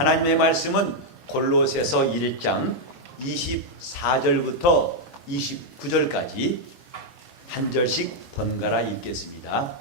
하나님의 말씀은 골로새서 1장 24절부터 29절까지 한 절씩 번갈아 읽겠습니다.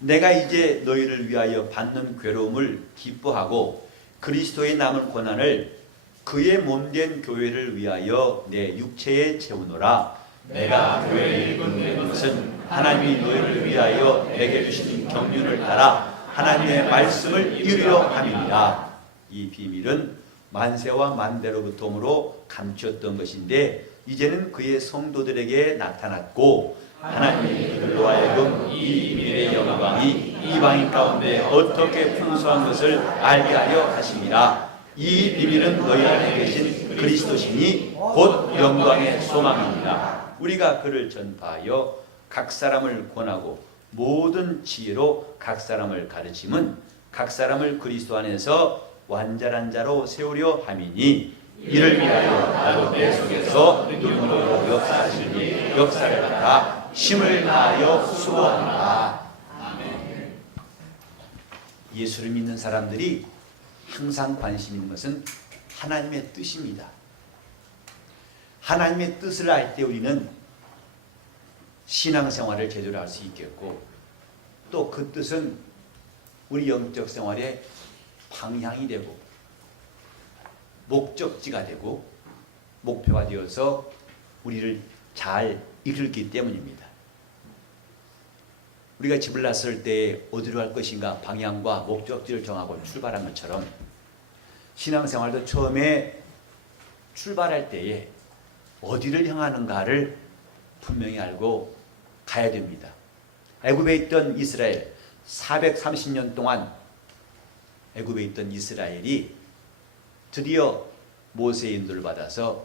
내가 이제 너희를 위하여 받는 괴로움을 기뻐하고 그리스도의 남은 고난을 그의 몸된 교회를 위하여 내 육체에 채우노라. 내가 교회에 일꾼된 것은 하나님이 너희를 위하여 내게 주신 경륜을 따라 하나님의 말씀을 이루려 함이니라. 이 비밀은 만세와 만대로부터 오므로 감추었던 것인데 이제는 그의 성도들에게 나타났고 하나님이 그들로 하여금 이 비밀의 영광이 이방인 가운데 어떻게 풍성한 것을 알게 하려 하심이라. 이 비밀은 너희 안에 계신 그리스도시니 곧 영광의 소망입니다. 우리가 그를 전파하여 각 사람을 권하고 모든 지혜로 각 사람을 가르침은 각 사람을 그리스도 안에서 완전한 자로 세우려 함이니 이를 위하여 나도 내 속에서 눈물로 역사하시니 역사를 받아 힘을 다하여 수고합니다. 아멘. 예수를 믿는 사람들이 항상 관심 있는 것은 하나님의 뜻입니다. 하나님의 뜻을 알 때 우리는 신앙생활을 제대로 할 수 있겠고 또 그 뜻은 우리 영적 생활의 방향이 되고 목적지가 되고 목표가 되어서 우리를 잘 이끌기 때문입니다. 우리가 집을 났을 때 어디로 갈 것인가 방향과 목적지를 정하고 출발한 것처럼 신앙생활도 처음에 출발할 때에 어디를 향하는가를 분명히 알고 가야 됩니다. 애굽에 있던 이스라엘 430년 동안 애굽에 있던 이스라엘이 드디어 모세의 인도를 받아서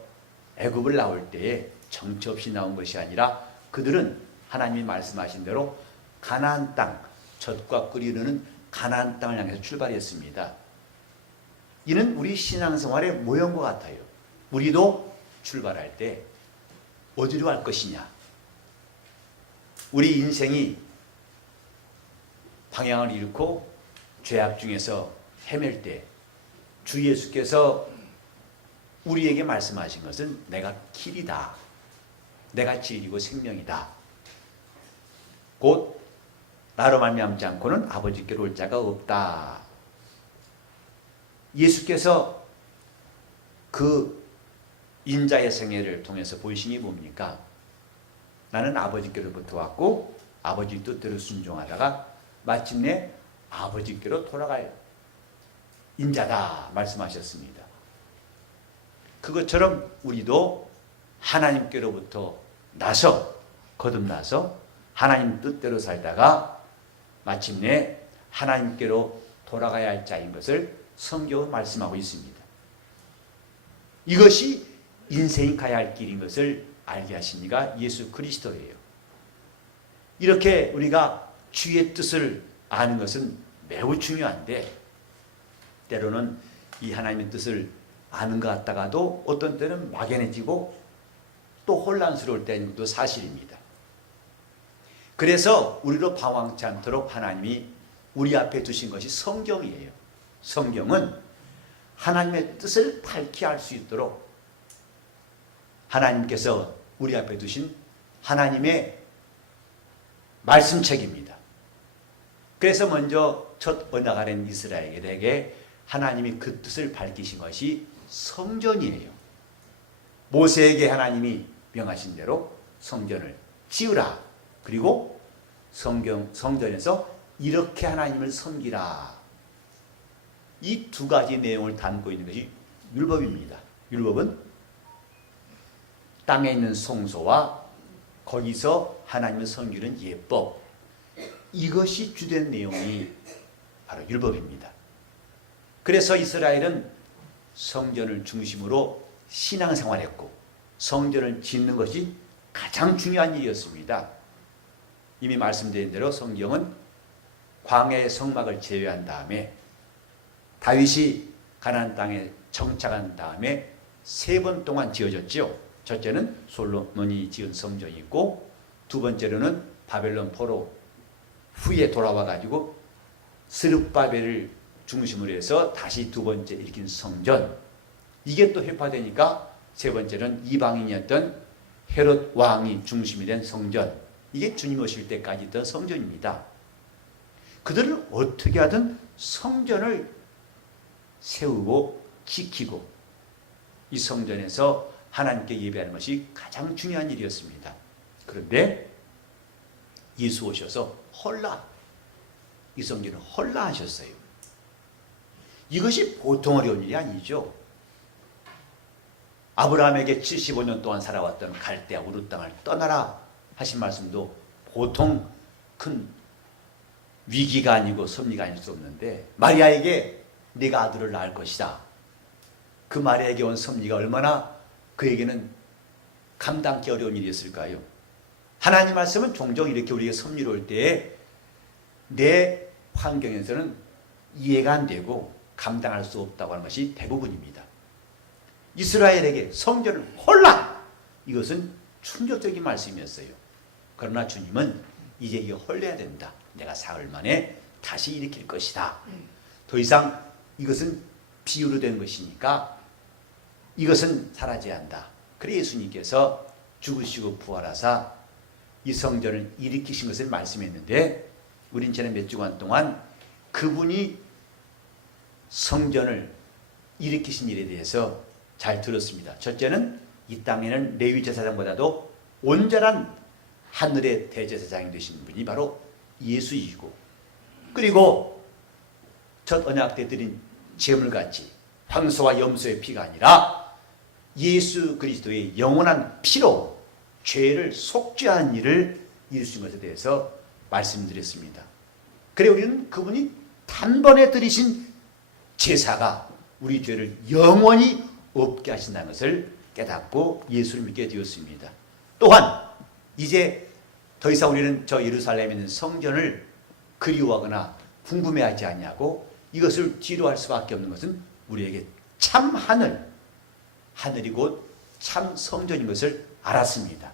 애굽을 나올 때에 정처 없이 나온 것이 아니라 그들은 하나님이 말씀하신 대로 가나안 땅, 젖과 꿀이 흐르는 가나안 땅을 향해서 출발했습니다. 이는 우리 신앙생활의 모형과 같아요. 우리도 출발할 때 어디로 갈 것이냐? 우리 인생이 방향을 잃고 죄악 중에서 헤맬 때 주 예수께서 우리에게 말씀하신 것은 내가 길이다. 내가 진리고 생명이다. 곧 나로 말미암지 않고는 아버지께로 올 자가 없다. 예수께서 그 인자의 생애를 통해서 보이신 게 뭡니까? 나는 아버지께로부터 왔고 아버지 뜻대로 순종하다가 마침내 아버지께로 돌아가요. 인자다 말씀하셨습니다. 그것처럼 우리도 하나님께로부터 거듭나서 하나님 뜻대로 살다가 마침내 하나님께로 돌아가야 할 자인 것을 성경은 말씀하고 있습니다. 이것이 인생이 가야 할 길인 것을 알게 하신 이가 예수 그리스도예요. 이렇게 우리가 주의 뜻을 아는 것은 매우 중요한데 때로는 이 하나님의 뜻을 아는 것 같다가도 어떤 때는 막연해지고 또 혼란스러울 때는 것도 사실입니다. 그래서 우리로 방황치 않도록 하나님이 우리 앞에 두신 것이 성경이에요. 성경은 하나님의 뜻을 밝히 알 수 있도록 하나님께서 우리 앞에 두신 하나님의 말씀책입니다. 그래서 먼저 첫 언약하는 이스라엘에게 하나님이 그 뜻을 밝히신 것이 성전이에요. 모세에게 하나님이 명하신 대로 성전을 지으라. 그리고 성전에서 이렇게 하나님을 섬기라. 이 두 가지 내용을 담고 있는 것이 율법입니다. 율법은 땅에 있는 성소와 거기서 하나님을 섬기는 예법, 이것이 주된 내용이 바로 율법입니다. 그래서 이스라엘은 성전을 중심으로 신앙생활했고 성전을 짓는 것이 가장 중요한 일이었습니다. 이미 말씀드린 대로 성경은 광야의 성막을 제외한 다음에 다윗이 가나안 땅에 정착한 다음에 3번 동안 지어졌죠. 첫째는 솔로몬이 지은 성전이 있고 두 번째로는 바벨론 포로 후에 돌아와 가지고 스룹바벨을 중심으로 해서 다시 두 번째 일으킨 성전, 이게 또 회파되니까 세 번째는 이방인이었던 헤롯 왕이 중심이 된 성전, 이게 주님 오실 때까지 있던 성전입니다. 그들은 어떻게 하든 성전을 세우고 지키고 이 성전에서 하나님께 예배하는 것이 가장 중요한 일이었습니다. 그런데 예수 오셔서 이 성전을 헐라하셨어요. 이것이 보통 어려운 일이 아니죠. 아브라함에게 75년 동안 살아왔던 갈대아 우르 땅을 떠나라 하신 말씀도 보통 큰 위기가 아니고 섭리가 아닐 수 없는데, 마리아에게 네가 아들을 낳을 것이다, 그 마리아에게 온 섭리가 얼마나 그에게는 감당하기 어려운 일이었을까요? 하나님 말씀은 종종 이렇게 우리에게 섭리로 올 때에 내 환경에서는 이해가 안 되고 감당할 수 없다고 하는 것이 대부분입니다. 이스라엘에게 성전을 헐라, 이것은 충격적인 말씀이었어요. 그러나 주님은 이제 이거 헐려야 된다, 내가 사흘 만에 다시 일으킬 것이다, 더 이상 이것은 비유로 된 것이니까 이것은 사라져야 한다. 그래 예수님께서 죽으시고 부활하사 이 성전을 일으키신 것을 말씀했는데, 우린 지난 몇 주간 동안 그분이 성전을 일으키신 일에 대해서 잘 들었습니다. 첫째는 이 땅에는 레위 제사장보다도 온전한 하늘의 대제사장이 되신 분이 바로 예수이시고, 그리고 첫 언약 때 드린 제물같이 황소와 염소의 피가 아니라 예수 그리스도의 영원한 피로 죄를 속죄하는 일을 이루신 것에 대해서 말씀드렸습니다. 그래 우리는 그분이 단번에 드리신 제사가 우리 죄를 영원히 없게 하신다는 것을 깨닫고 예수를 믿게 되었습니다. 또한 이제 더 이상 우리는 저 예루살렘에 있는 성전을 그리워하거나 궁금해하지 않냐고 이것을 뒤로 할 수밖에 없는 것은 우리에게 참 하늘이 곧 참 성전인 것을 알았습니다.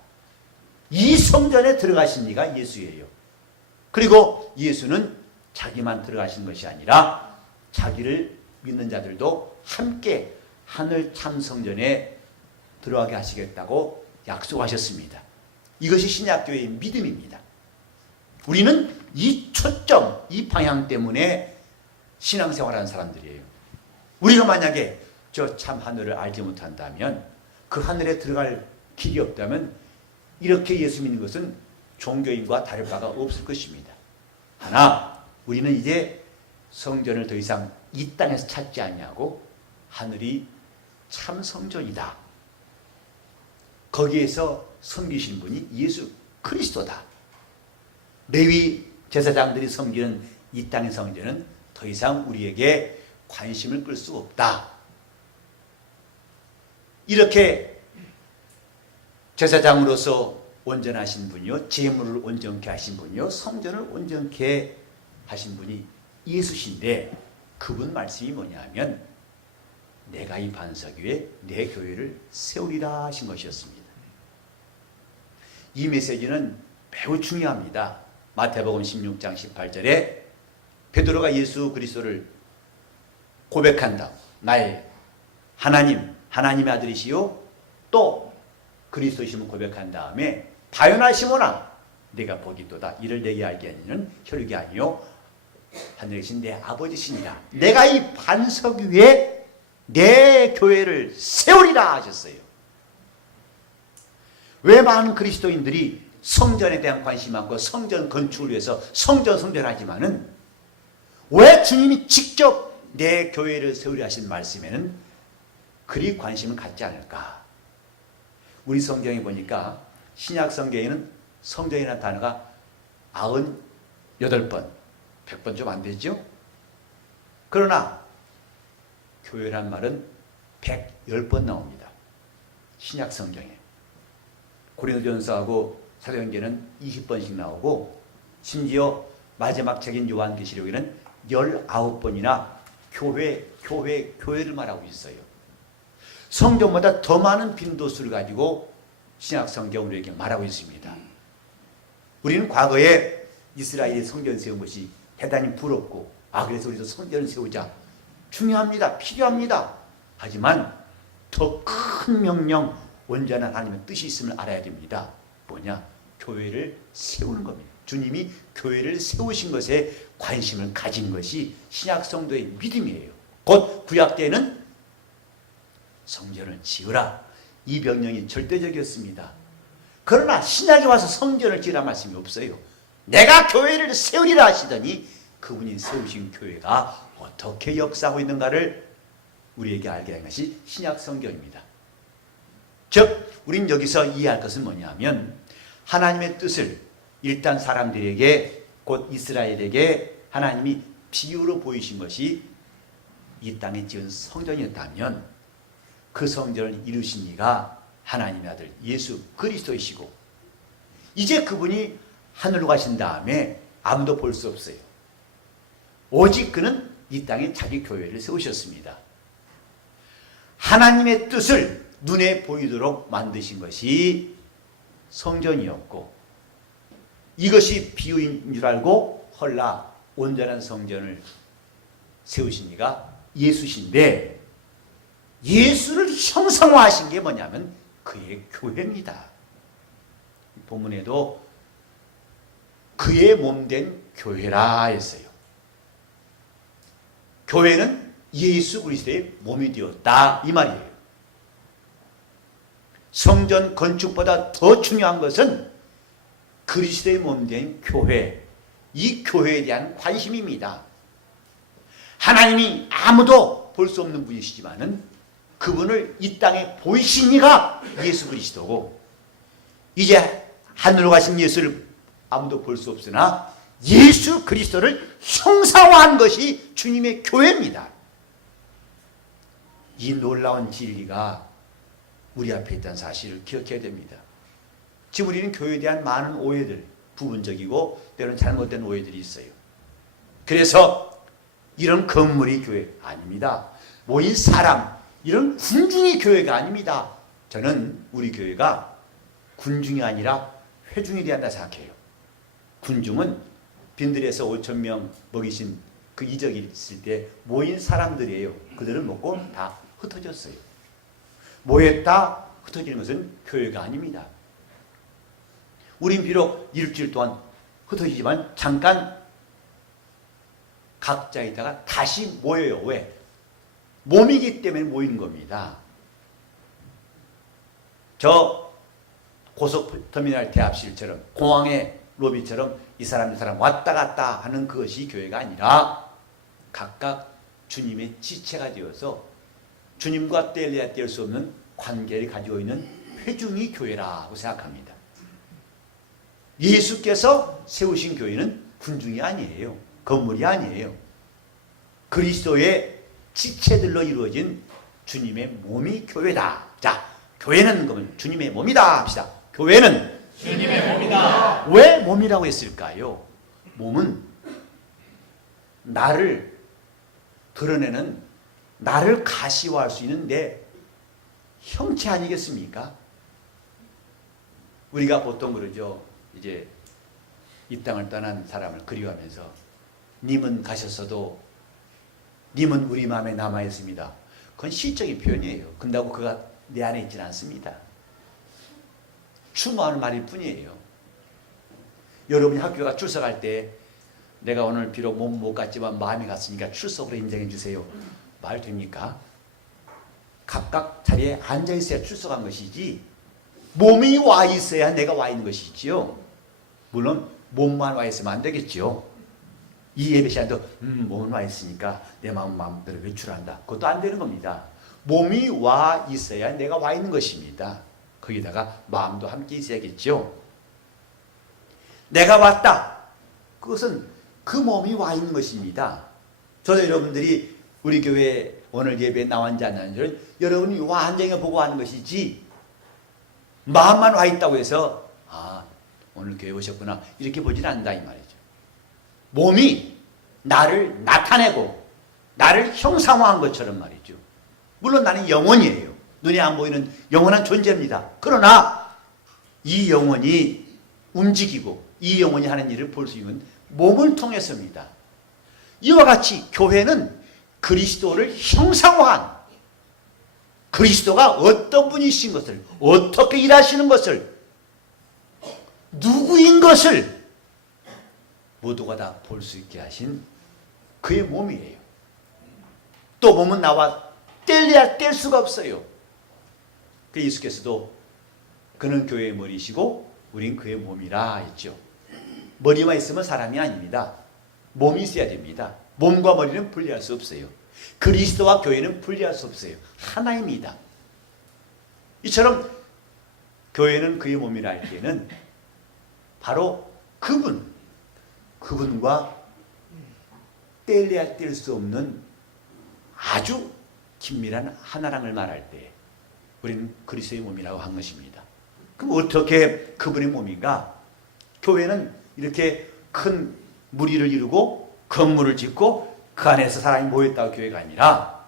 이 성전에 들어가신 이가 예수예요. 그리고 예수는 자기만 들어가신 것이 아니라 자기를 믿는 자들도 함께 하늘 참 성전에 들어가게 하시겠다고 약속하셨습니다. 이것이 신약교회의 믿음입니다. 우리는 이 초점, 이 방향 때문에 신앙생활하는 사람들이에요. 우리가 만약에 저 참 하늘을 알지 못한다면, 그 하늘에 들어갈 길이 없다면 이렇게 예수 믿는 것은 종교인과 다를 바가 없을 것입니다. 하나, 우리는 이제 성전을 더 이상 이 땅에서 찾지 않냐고 하늘이 참 성전이다, 거기에서 섬기신 분이 예수 그리스도다, 레위 제사장들이 섬기는 이 땅의 성전은 더 이상 우리에게 관심을 끌 수 없다. 이렇게 제사장으로서 온전하신 분이요, 제물을 온전케 하신 분이요, 성전을 온전케 하신 분이 예수신데, 그분 말씀이 뭐냐면 내가 이 반석 위에 내 교회를 세우리라 하신 것이었습니다. 이 메시지는 매우 중요합니다. 마태복음 16장 18절에 베드로가 예수 그리스도를 고백한다, 나의 하나님의 아들이시요 또 그리스도이심을 고백한 다음에 바요나 시몬아 내가 보기도다, 이를 내게 알게 하니는 혈육이 아니요 하늘에 계신 내 아버지시니라, 내가 이 반석 위에 내 교회를 세우리라 하셨어요. 왜 많은 그리스도인들이 성전에 대한 관심이 많고 성전 건축을 위해서 성전하지만은 왜 주님이 직접 내 교회를 세우리라 하신 말씀에는 그리 관심을 갖지 않을까? 우리 성경에 보니까 신약 성경에는 성전이라는 단어가 98번, 100번 좀 안 되죠? 그러나 교회란 말은 110번 나옵니다. 신약 성경에. 고린도전서하고 사도행전은 20번씩 나오고, 심지어 마지막 책인 요한계시록에는 19번이나 교회를 말하고 있어요. 성경보다 더 많은 빈도수를 가지고 신약 성경 우리에게 말하고 있습니다. 우리는 과거에 이스라엘이 성전 세운 것이 대단히 부럽고 그래서 우리도 성전을 세우자. 중요합니다. 필요합니다. 하지만 더 큰 명령, 온전한 하나님의 뜻이 있음을 알아야 됩니다. 뭐냐? 교회를 세우는 겁니다. 주님이 교회를 세우신 것에 관심을 가진 것이 신약 성도의 믿음이에요. 곧 구약 때는 성전을 지으라. 이 명령이 절대적이었습니다. 그러나 신약에 와서 성전을 지으라 말씀이 없어요. 내가 교회를 세우리라 하시더니 그분이 세우신 교회가 어떻게 역사하고 있는가를 우리에게 알게 한 것이 신약 성경입니다. 즉 우린 여기서 이해할 것은 뭐냐면 하나님의 뜻을 일단 사람들에게 곧 이스라엘에게 하나님이 비유로 보이신 것이 이 땅에 지은 성전이었다면 그 성전을 이루신 이가 하나님의 아들 예수 그리스도이시고 이제 그분이 하늘로 가신 다음에 아무도 볼 수 없어요. 오직 그는 이 땅에 자기 교회를 세우셨습니다. 하나님의 뜻을 눈에 보이도록 만드신 것이 성전이었고 이것이 비유인 줄 알고 헐라 온전한 성전을 세우신 이가 예수신데 예수를 형상화하신 게 뭐냐면 그의 교회입니다. 본문에도 그의 몸된 교회라 했어요. 교회는 예수 그리스도의 몸이 되었다 이 말이에요. 성전 건축보다 더 중요한 것은 그리스도의 몸된 교회, 이 교회에 대한 관심입니다. 하나님이 아무도 볼 수 없는 분이시지만은 그분을 이 땅에 보이신 이가 예수 그리스도고 이제 하늘로 가신 예수를 아무도 볼 수 없으나 예수 그리스도를 형상화한 것이 주님의 교회입니다. 이 놀라운 진리가 우리 앞에 있다는 사실을 기억해야 됩니다. 지금 우리는 교회에 대한 많은 오해들, 부분적이고 때로는 잘못된 오해들이 있어요. 그래서 이런 건물이 교회 아닙니다. 모인 사람, 이런 군중이 교회가 아닙니다. 저는 우리 교회가 군중이 아니라 회중이 되어야 한다 생각해요. 군중은 빈들에서 5,000명 먹이신 그 이적이 있을 때 모인 사람들이에요. 그들은 먹고 다 흩어졌어요. 모였다 흩어지는 것은 교회가 아닙니다. 우린 비록 일주일 동안 흩어지지만 잠깐 각자 있다가 다시 모여요. 왜? 몸이기 때문에 모이는 겁니다. 저 고속터미널 대합실처럼 공항의 로비처럼 이 사람 왔다 갔다 하는 그것이 교회가 아니라 각각 주님의 지체가 되어서 주님과 뗄래야 뗄 수 없는 관계를 가지고 있는 회중이 교회라고 생각합니다. 예수께서 세우신 교회는 군중이 아니에요. 건물이 아니에요. 그리스도의 지체들로 이루어진 주님의 몸이 교회다. 자, 교회는 그러면 주님의 몸이다 합시다. 교회는 주님의 몸이다. 왜 몸이라고 했을까요? 몸은 나를 드러내는, 나를 가시화할 수 있는 내 형체 아니겠습니까? 우리가 보통 그러죠. 이제 이 땅을 떠난 사람을 그리워하면서 님은 가셨어도 님은 우리 마음에 남아있습니다. 그건 시적인 표현이에요. 근다고 그가 내 안에 있지는 않습니다. 추모하는 말일 뿐이에요. 여러분이 학교가 출석할 때 내가 오늘 비록 몸 못 갔지만 마음이 갔으니까 출석으로 인정해 주세요. 말 됩니까? 각각 자리에 앉아 있어야 출석한 것이지 몸이 와 있어야 내가 와 있는 것이지요. 물론 몸만 와 있으면 안 되겠지요. 이 예배 시간도 몸은 와 있으니까 내 마음대로 외출한다. 그것도 안 되는 겁니다. 몸이 와 있어야 내가 와 있는 것입니다. 거기다가 마음도 함께 있어야겠죠. 내가 왔다. 그것은 그 몸이 와 있는 것입니다. 저도 여러분들이 우리 교회 오늘 예배에 나왔는지 안 나왔는지는 여러분이 와 앉아 보고 하는 것이지 마음만 와 있다고 해서 오늘 교회 오셨구나 이렇게 보지는 않는다 이 말이죠. 몸이 나를 나타내고 나를 형상화한 것처럼 말이죠. 물론 나는 영혼이에요. 눈에 안 보이는 영원한 존재입니다. 그러나 이 영혼이 움직이고 이 영혼이 하는 일을 볼 수 있는 몸을 통해서입니다. 이와 같이 교회는 그리스도를 형상화한, 그리스도가 어떤 분이신 것을, 어떻게 일하시는 것을, 누구인 것을 모두가 다 볼 수 있게 하신 그의 몸이에요. 또 몸은 나와 뗄래야 뗄 수가 없어요. 그 예수께서도 그는 교회의 머리시고 우린 그의 몸이라 했죠. 머리만 있으면 사람이 아닙니다. 몸이 있어야 됩니다. 몸과 머리는 분리할 수 없어요. 그리스도와 교회는 분리할 수 없어요. 하나입니다. 이처럼 교회는 그의 몸이라 할 때는 바로 그분과 뗄래야 뗄 수 없는 아주 긴밀한 하나랑을 말할 때 우리는 그리스도의 몸이라고 한 것입니다. 그럼 어떻게 그분의 몸인가? 교회는 이렇게 큰 무리를 이루고 건물을 짓고 그 안에서 사람이 모였다고 교회가 아니라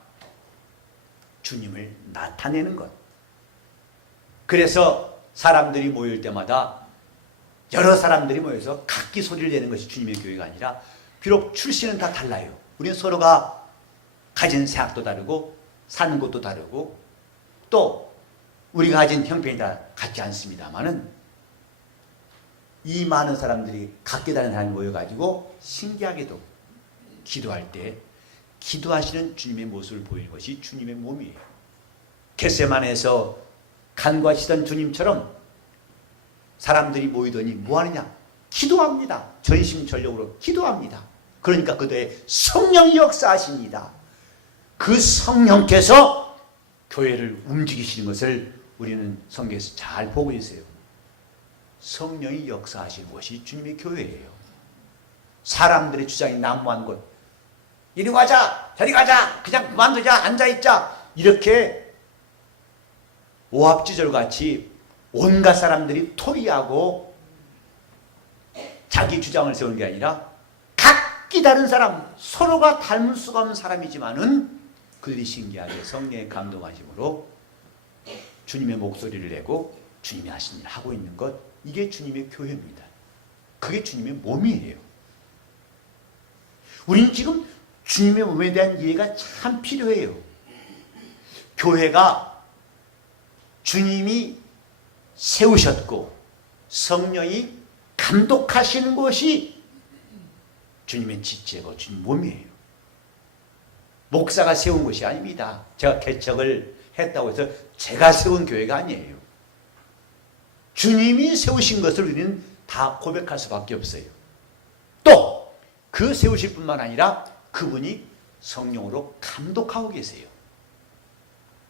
주님을 나타내는 것. 그래서 사람들이 모일 때마다 여러 사람들이 모여서 각기 소리를 내는 것이 주님의 교회가 아니라, 비록 출신은 다 달라요. 우리는 서로가 가진 생각도 다르고 사는 곳도 다르고 또 우리가 가진 형편이 다 같지 않습니다만은, 이 많은 사람들이 각기 다른 사람이 모여가지고 신기하게도 기도할 때 기도하시는 주님의 모습을 보이는 것이 주님의 몸이에요. 겟세마네에서 간구하시던 주님처럼 사람들이 모이더니 뭐 하느냐? 기도합니다. 전심전력으로 기도합니다. 그러니까 그들의 성령이 역사하십니다. 그 성령께서 교회를 움직이시는 것을 우리는 성경에서 잘 보고 있어요. 성령이 역사하시는 것이 주님의 교회예요. 사람들의 주장이 난무한 것, 이리 가자, 저리 가자, 그냥 그만두자, 앉아있자, 이렇게 오합지졸같이 온갖 사람들이 토의하고 자기 주장을 세우는 게 아니라 각기 다른 사람, 서로가 닮을 수가 없는 사람이지만은 그들이 신기하게 성령의 감동하심으로 주님의 목소리를 내고 주님이 하신 일을 하고 있는 것, 이게 주님의 교회입니다. 그게 주님의 몸이에요. 우리는 지금 주님의 몸에 대한 이해가 참 필요해요. 교회가 주님이 세우셨고 성령이 감독하시는 것이 주님의 지체고 주님 몸이에요. 목사가 세운 것이 아닙니다. 제가 개척을 했다고 해서 제가 세운 교회가 아니에요. 주님이 세우신 것을 우리는 다 고백할 수밖에 없어요. 또 그 세우실 뿐만 아니라 그분이 성령으로 감독하고 계세요.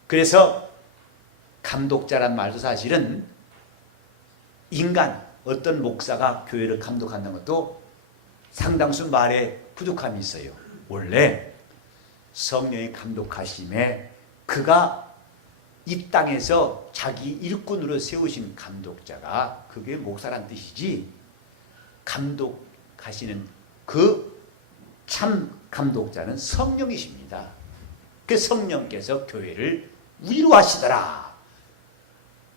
그래서 감독자란 말도 사실은 인간, 어떤 목사가 교회를 감독한다는 것도 상당수 말에 부족함이 있어요. 원래 성령의 감독하심에 그가 이 땅에서 자기 일꾼으로 세우신 감독자가 그게 목사란 뜻이지, 감독하시는 그 참 감독자는 성령이십니다. 그 성령께서 교회를 위로하시더라.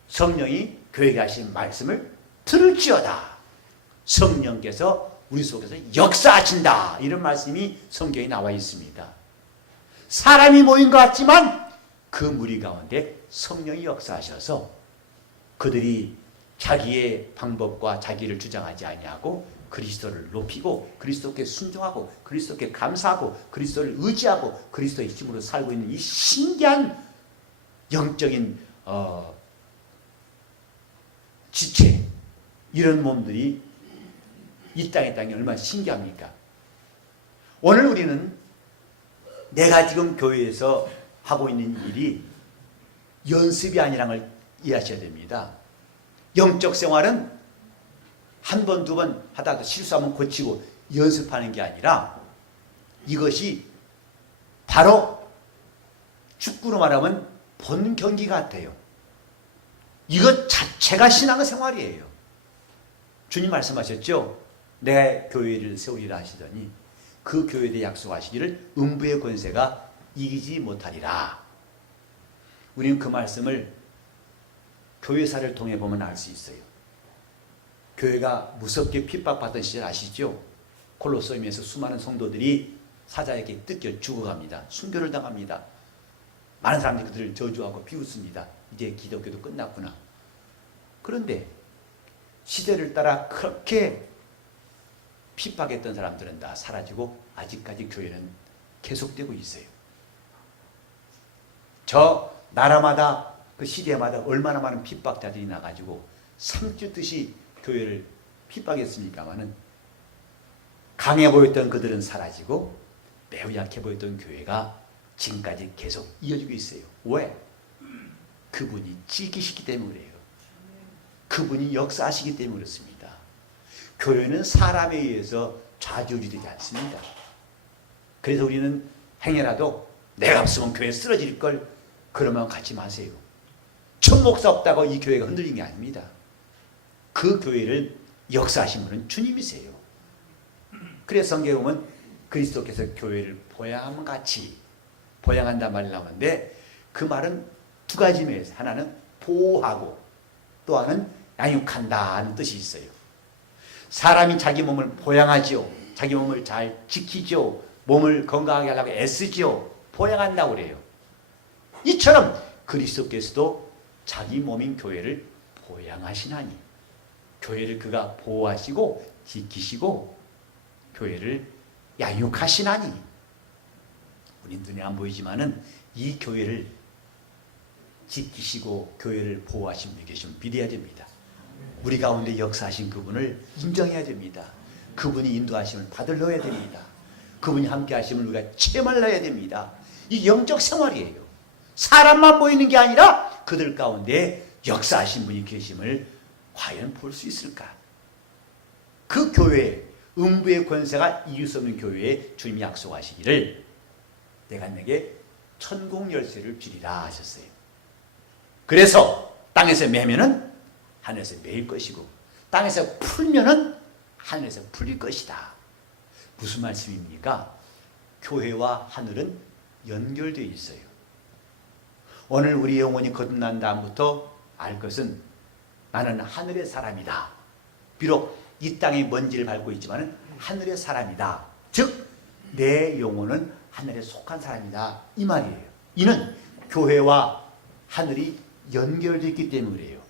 성령이 교회에 하신 말씀을 들을지어다. 성령께서 우리 속에서 역사하신다. 이런 말씀이 성경에 나와 있습니다. 사람이 모인 것 같지만 그 무리 가운데 성령이 역사하셔서 그들이 자기의 방법과 자기를 주장하지 아니하고 그리스도를 높이고 그리스도께 순종하고 그리스도께 감사하고 그리스도를 의지하고 그리스도의 힘으로 살고 있는 이 신기한 영적인 지체, 이런 몸들이 이 땅에 얼마나 신기합니까? 오늘 우리는 내가 지금 교회에서 하고 있는 일이 연습이 아니라는 걸 이해하셔야 됩니다. 영적 생활은 한 번, 두 번 하다가 실수하면 고치고 연습하는 게 아니라 이것이 바로 축구로 말하면 본 경기 같아요. 이것 자체가 신앙생활이에요. 주님 말씀하셨죠? 내 교회를 세우리라 하시더니 그 교회에 대해 약속하시기를 음부의 권세가 이기지 못하리라. 우리는 그 말씀을 교회사를 통해 보면 알 수 있어요. 교회가 무섭게 핍박받던 시절 아시죠? 콜로세움에서 수많은 성도들이 사자에게 뜯겨 죽어갑니다. 순교를 당합니다. 많은 사람들이 그들을 저주하고 비웃습니다. 이제 기독교도 끝났구나. 그런데 시대를 따라 그렇게 핍박했던 사람들은 다 사라지고 아직까지 교회는 계속되고 있어요. 저 나라마다 그 시대마다 얼마나 많은 핍박자들이 나가지고 삼주듯이 교회를 핍박했습니까마는 강해 보였던 그들은 사라지고 매우 약해 보였던 교회가 지금까지 계속 이어지고 있어요. 왜? 그분이 지키시기 때문에 그래요. 그분이 역사하시기 때문에 그렇습니다. 교회는 사람에 의해서 좌지우지되지 않습니다. 그래서 우리는 행여라도 내가 없으면 교회 쓰러질 걸 그러면 갖지 마세요. 천 목사 없다고 이 교회가 흔들린 게 아닙니다. 그 교회를 역사하신 분은 주님이세요. 그래서 성경에 보면 그리스도께서 교회를 보양함 같이 보양한단 말이 나오는데 그 말은 두 가지 의미에서 하나는 보호하고 또 하나는 양육한다는 뜻이 있어요. 사람이 자기 몸을 보양하지요. 자기 몸을 잘 지키죠. 몸을 건강하게 하려고 애쓰지요. 보양한다고 그래요. 이처럼 그리스도께서도 자기 몸인 교회를 보양하시나니 교회를 그가 보호하시고 지키시고 교회를 양육하시나니 우리 눈에 안 보이지만은 이 교회를 지키시고 교회를 보호하신 분이 계시면 믿어야 됩니다. 우리 가운데 역사하신 그분을 인정해야 됩니다. 그분이 인도하심을 받으러야 됩니다. 그분이 함께 하심을 우리가 체험하려야 됩니다. 이 영적 생활이에요. 사람만 보이는 게 아니라 그들 가운데 역사하신 분이 계심을 과연 볼 수 있을까? 그 교회, 음부의 권세가 이길 수 없는 교회에 주님이 약속하시기를 내가 내게 천국 열쇠를 주리라 하셨어요. 그래서 땅에서 매면은 하늘에서 매일 것이고 땅에서 풀면은 하늘에서 풀릴 것이다. 무슨 말씀입니까? 교회와 하늘은 연결되어 있어요. 오늘 우리 영혼이 거듭난 다음부터 알 것은 나는 하늘의 사람이다. 비록 이 땅의 먼지를 밟고 있지만 하늘의 사람이다. 즉 내 영혼은 하늘에 속한 사람이다. 이 말이에요. 이는 교회와 하늘이 연결되어 있기 때문에 그래요.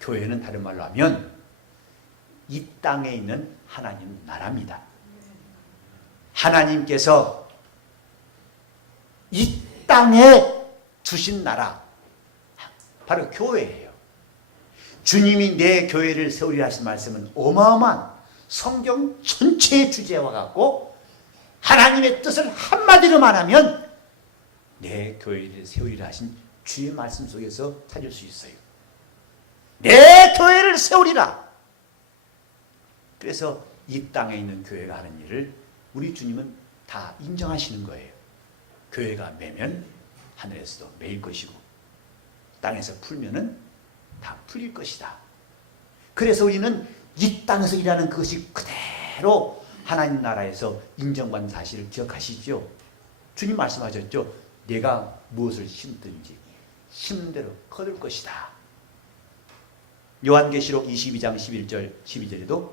교회는 다른 말로 하면 이 땅에 있는 하나님 나라입니다. 하나님께서 이 땅에 주신 나라 바로 교회예요. 주님이 내 교회를 세우리라 하신 말씀은 어마어마한 성경 전체의 주제와 같고 하나님의 뜻을 한마디로 말하면 내 교회를 세우리라 하신 주의 말씀 속에서 찾을 수 있어요. 내 교회를 세우리라. 그래서 이 땅에 있는 교회가 하는 일을 우리 주님은 다 인정하시는 거예요. 교회가 매면 하늘에서도 매일 것이고 땅에서 풀면은 다 풀릴 것이다. 그래서 우리는 이 땅에서 일하는 그것이 그대로 하나님 나라에서 인정받는 사실을 기억하시죠. 주님 말씀하셨죠. 내가 무엇을 심든지 심는 대로 거둘 것이다. 요한계시록 22장 11절 12절에도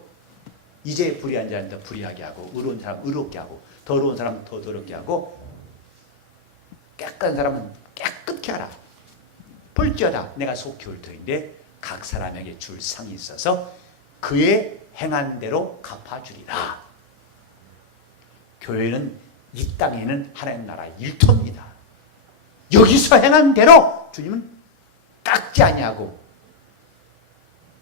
이제 불의한 자는 더 불의하게 하고 의로운 사람 의롭게 하고 더러운 사람 더 더럽게 하고 깨끗한 사람은 깨끗게 하라. 볼지어다 내가 속히 올 터인데 각 사람에게 줄 상이 있어서 그의 행한 대로 갚아주리라. 교회는 이 땅에 있는 하나님 나라 일터입니다. 여기서 행한 대로 주님은 깎지 아니하고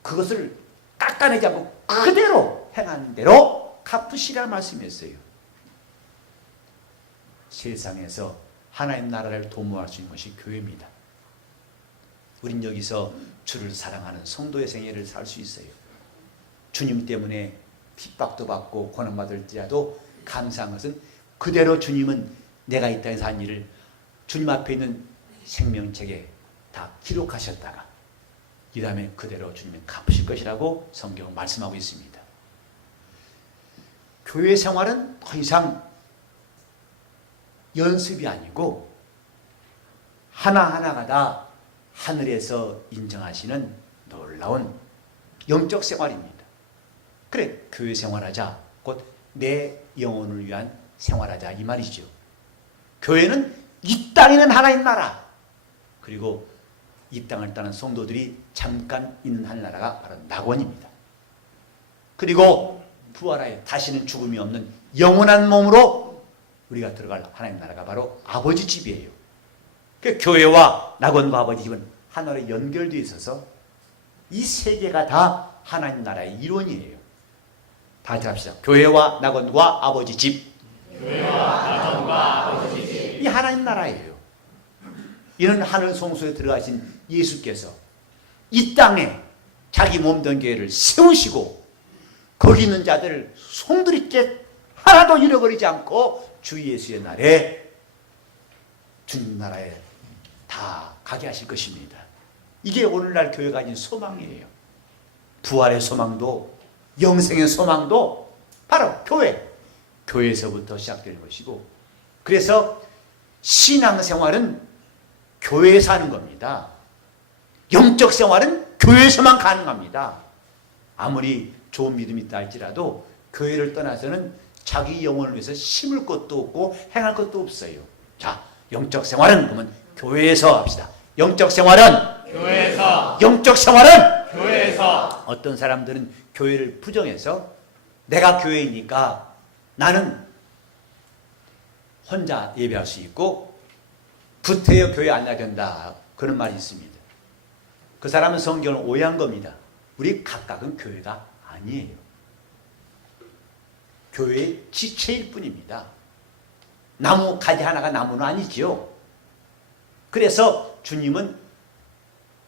그것을 깎아내지 않고 그대로 행한 대로 갚으시라는 말씀이었어요. 세상에서 하나님 나라를 도모할 수 있는 것이 교회입니다. 우린 여기서 주를 사랑하는 성도의 생애를 살 수 있어요. 주님 때문에 핍박도 받고 고난받을지라도 감사한 것은 그대로 주님은 내가 이 땅에서 한 일을 주님 앞에 있는 생명책에 다 기록하셨다가 이 다음에 그대로 주님은 갚으실 것이라고 성경은 말씀하고 있습니다. 교회 생활은 더 이상 연습이 아니고 하나하나가 다 하늘에서 인정하시는 놀라운 영적 생활입니다. 그래, 교회 생활하자. 곧 내 영혼을 위한 생활하자 이 말이죠. 교회는 이 땅에는 하나님 나라, 그리고 이 땅을 떠난 성도들이 잠깐 있는 한 나라가 바로 낙원입니다. 그리고 부활하여 다시는 죽음이 없는 영원한 몸으로 우리가 들어갈 하나님 나라가 바로 아버지 집이에요. 그 교회와 낙원과 아버지 집은 하나로 연결되어 있어서 이 세 개가 다 하나님 나라의 일원이에요. 다 같이 합시다. 교회와 낙원과 아버지 집. 교회와 낙원과 아버지 집. 이 하나님 나라예요. 이는 하늘 성소에 들어가신 예수께서 이 땅에 자기 몸된 교회를 세우시고 거기 있는 자들을 송두리째 하나도 잃어버리지 않고 주 예수의 날에 주님 나라에 다 가게 하실 것입니다. 이게 오늘날 교회가 가진 소망이에요. 부활의 소망도 영생의 소망도 바로 교회에서부터 시작되는 것이고, 그래서 신앙생활은 교회에서 하는 겁니다. 영적 생활은 교회에서만 가능합니다. 아무리 좋은 믿음이 있다 할지라도 교회를 떠나서는 자기 영혼을 위해서 심을 것도 없고 행할 것도 없어요. 자, 영적 생활은 그러면 교회에서 합시다. 영적 생활은 교회에서. 영적 생활은 교회에서. 어떤 사람들은 교회를 부정해서 내가 교회이니까 나는 혼자 예배할 수 있고 부태여 교회 안 나야 된다, 그런 말이 있습니다. 그 사람은 성경을 오해한 겁니다. 우리 각각은 교회가 아니에요. 교회의 지체일 뿐입니다. 나무 가지 하나가 나무는 아니지요. 그래서 주님은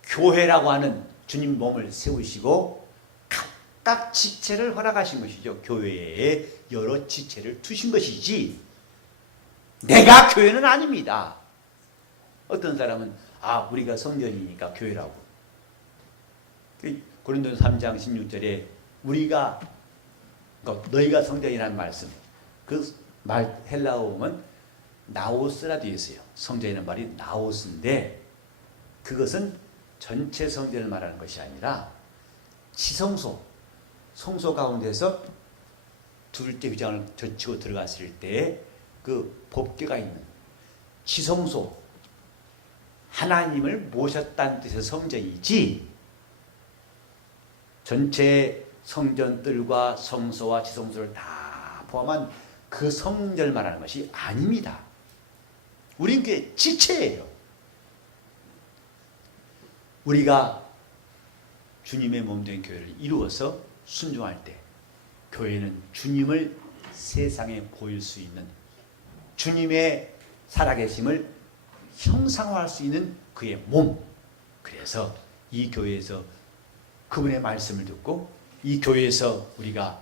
교회라고 하는 주님 몸을 세우시고 각각 지체를 허락하신 것이죠. 교회에 여러 지체를 두신 것이지 내가 교회는 아닙니다. 어떤 사람은 우리가 성전이니까 교회라고. 고린도서 3장 16절에 너희가 성전이라는 말씀, 그 말 헬라어 보면 나오스라 되어 있어요. 성전이라는 말이 나오스인데 그것은 전체 성전을 말하는 것이 아니라 지성소, 성소 가운데서 둘째 휘장을 젖히고 들어갔을 때 그 법궤가 있는 지성소, 하나님을 모셨다는 뜻의 성전이지 전체 성전들과 성소와 지성소를 다 포함한 그 성전을 말하는 것이 아닙니다. 우린 그게 지체예요. 우리가 주님의 몸된 교회를 이루어서 순종할 때 교회는 주님을 세상에 보일 수 있는, 주님의 살아계심을 형상화할 수 있는 그의 몸. 그래서 이 교회에서 그분의 말씀을 듣고 이 교회에서 우리가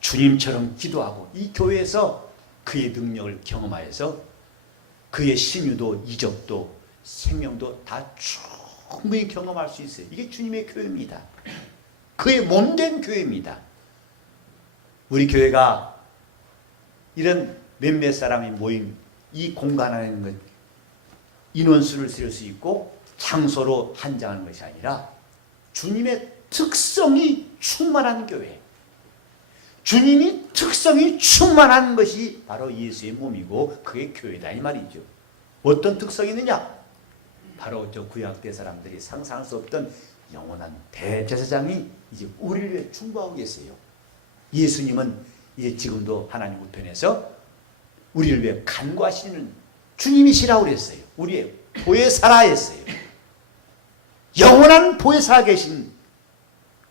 주님처럼 기도하고 이 교회에서 그의 능력을 경험하여서 그의 신유도 이적도 생명도 다 충분히 경험할 수 있어요. 이게 주님의 교회입니다. 그의 몸된 교회입니다. 우리 교회가 이런 몇몇 사람이 모인 이 공간 안에 있는 것, 인원수를 세울 수 있고 장소로 한정하는 것이 아니라 주님의 특성이 충만한 교회, 주님이 특성이 충만한 것이 바로 예수의 몸이고 그게 교회다 이 말이죠. 어떤 특성이 있느냐? 바로 저 구약대 사람들이 상상할 수 없던 영원한 대제사장이 이제 우리를 위해 중보하고 계세요. 예수님은 이제 지금도 하나님 우편에서 우리를 위해 간구하시는 주님이시라고 그랬어요. 우리의 보혜사라 했어요. 영원한 보혜사가 계신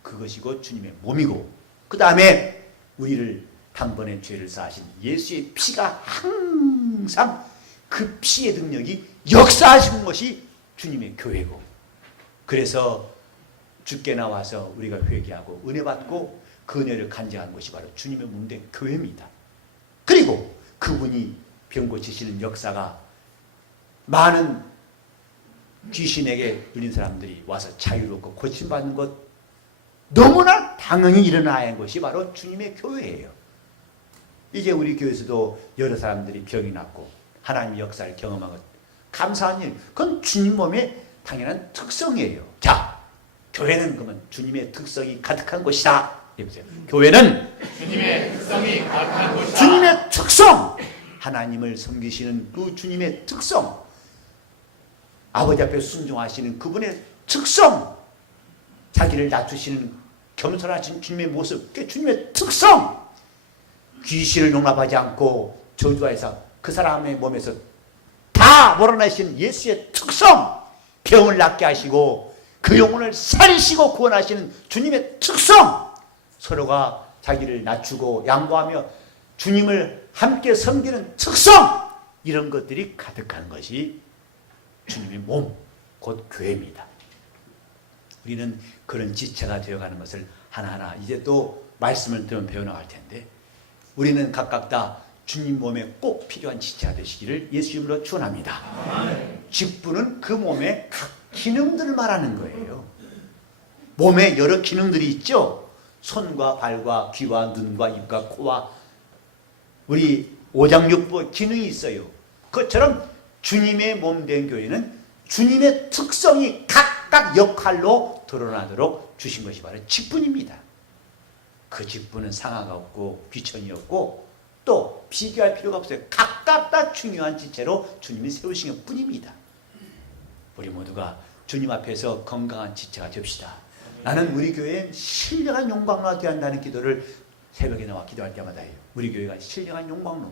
그것이고 주님의 몸이고, 그 다음에 우리를 단번에 죄를 사하신 예수의 피가 항상 그 피의 능력이 역사하시는 것이 주님의 교회고, 그래서 주께 나와서 우리가 회개하고 은혜 받고 그 은혜를 간증하는 것이 바로 주님의 몸된 교회입니다. 그리고 그분이 병 고치시는 역사가 많은 귀신에게 들린 사람들이 와서 자유롭고 고침받는 것 너무나 당연히 일어나야 하는 것이 바로 주님의 교회예요. 이제 우리 교회에서도 여러 사람들이 병이 났고 하나님의 역사를 경험한 것 감사한 일, 그건 주님 몸의 당연한 특성이에요. 자, 교회는 그러면 주님의 특성이 가득한 곳이다. 해보세요. 교회는 주님의 특성이 가득한 곳이다. 주님의 특성, 하나님을 섬기시는 그 주님의 특성, 아버지 앞에 순종하시는 그분의 특성, 자기를 낮추시는 겸손하신 주님의 모습, 그 주님의 특성, 귀신을 용납하지 않고 저주하여서 그 사람의 몸에서 다 몰아내신 예수의 특성, 병을 낫게 하시고 그 영혼을 살리시고 구원하시는 주님의 특성, 서로가 자기를 낮추고 양보하며 주님을 함께 섬기는 특성, 이런 것들이 가득한 것이 주님의 몸, 곧 교회입니다. 우리는 그런 지체가 되어가는 것을 하나하나 이제 또 말씀을 들으면 배워나갈 텐데, 우리는 각각 다 주님 몸에 꼭 필요한 지체가 되시기를 예수 이름으로 축원합니다. 직분은 그 몸의 각 기능들을 말하는 거예요. 몸에 여러 기능들이 있죠. 손과 발과 귀와 눈과 입과 코와 우리 오장육부 기능이 있어요. 그것처럼 주님의 몸 된 교회는 주님의 특성이 각각 역할로 드러나도록 주신 것이 바로 직분입니다. 그 직분은 상하가 없고 귀천이 없고 또 비교할 필요가 없어요. 각각 다 중요한 지체로 주님이 세우신 것 뿐입니다. 우리 모두가 주님 앞에서 건강한 지체가 됩시다. 나는 우리 교회에 신령한 용광로가 되어야 한다는 기도를 새벽에 나와 기도할 때마다 해요. 우리 교회가 신령한 용광로.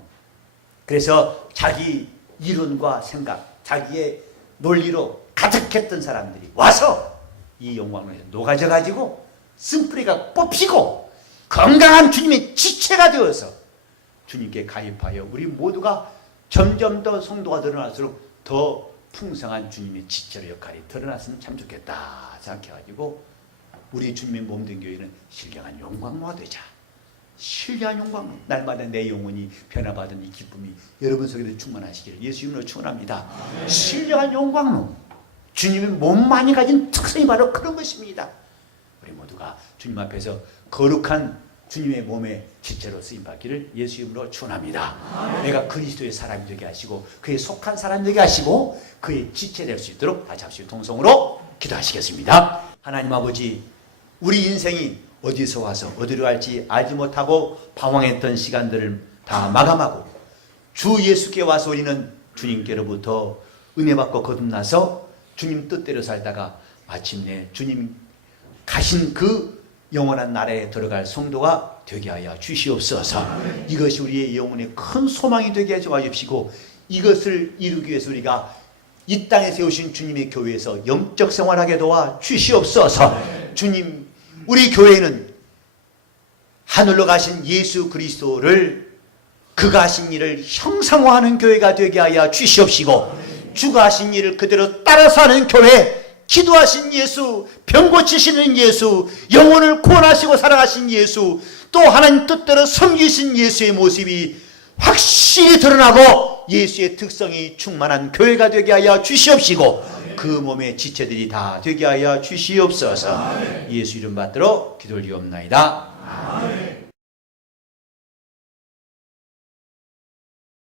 그래서 자기 이론과 생각, 자기의 논리로 가득했던 사람들이 와서 이 용광로에 녹아져 가지고 쓴뿌리가 뽑히고 건강한 주님의 지체가 되어서 주님께 가입하여 우리 모두가 점점 더 성도가 드러날수록 더 풍성한 주님의 지체의 역할이 드러났으면 참 좋겠다 생각해가지고 우리 주님의 몸된 교회는 신령한 용광로가 되자. 신령한 용광로, 날마다 내 영혼이 변화받은 이 기쁨이 여러분 속에도 충만하시기를 예수 이름으로 축원합니다. 신령한 용광로, 주님의 몸만이 가진 특성이 바로 그런 것입니다. 우리 모두가 주님 앞에서 거룩한 주님의 몸의 지체로 쓰임받기를 예수 이름으로 축원합니다. 내가 그리스도의 사람이 되게 하시고 그에 속한 사람이 되게 하시고 그의 지체 될 수 있도록 다시 합시다. 동성으로 기도하시겠습니다. 하나님 아버지, 우리 인생이 어디서 와서 어디로 갈지 알지 못하고 방황했던 시간들을 다 마감하고 주 예수께 와서 우리는 주님께로부터 은혜 받고 거듭나서 주님 뜻대로 살다가 마침내 주님 가신 그 영원한 나라에 들어갈 성도가 되게 하여 주시옵소서. 이것이 우리의 영혼의 큰 소망이 되게 해 주시고 이것을 이루기 위해서 우리가 이 땅에 세우신 주님의 교회에서 영적 생활하게 도와 주시옵소서. 주님, 우리 교회는 하늘로 가신 예수 그리스도를 그가 하신 일을 형상화하는 교회가 되게 하여 주시옵시고 주가 하신 일을 그대로 따라서 하는 교회, 기도하신 예수, 병 고치시는 예수, 영혼을 구원하시고 사랑하신 예수, 또 하나님 뜻대로 섬기신 예수의 모습이 확실히 드러나고 예수의 특성이 충만한 교회가 되게 하여 주시옵시고 그 몸의 지체들이 다 되게 하여 주시옵소서. 예수 이름 받들어 기도를 드리옵나이다.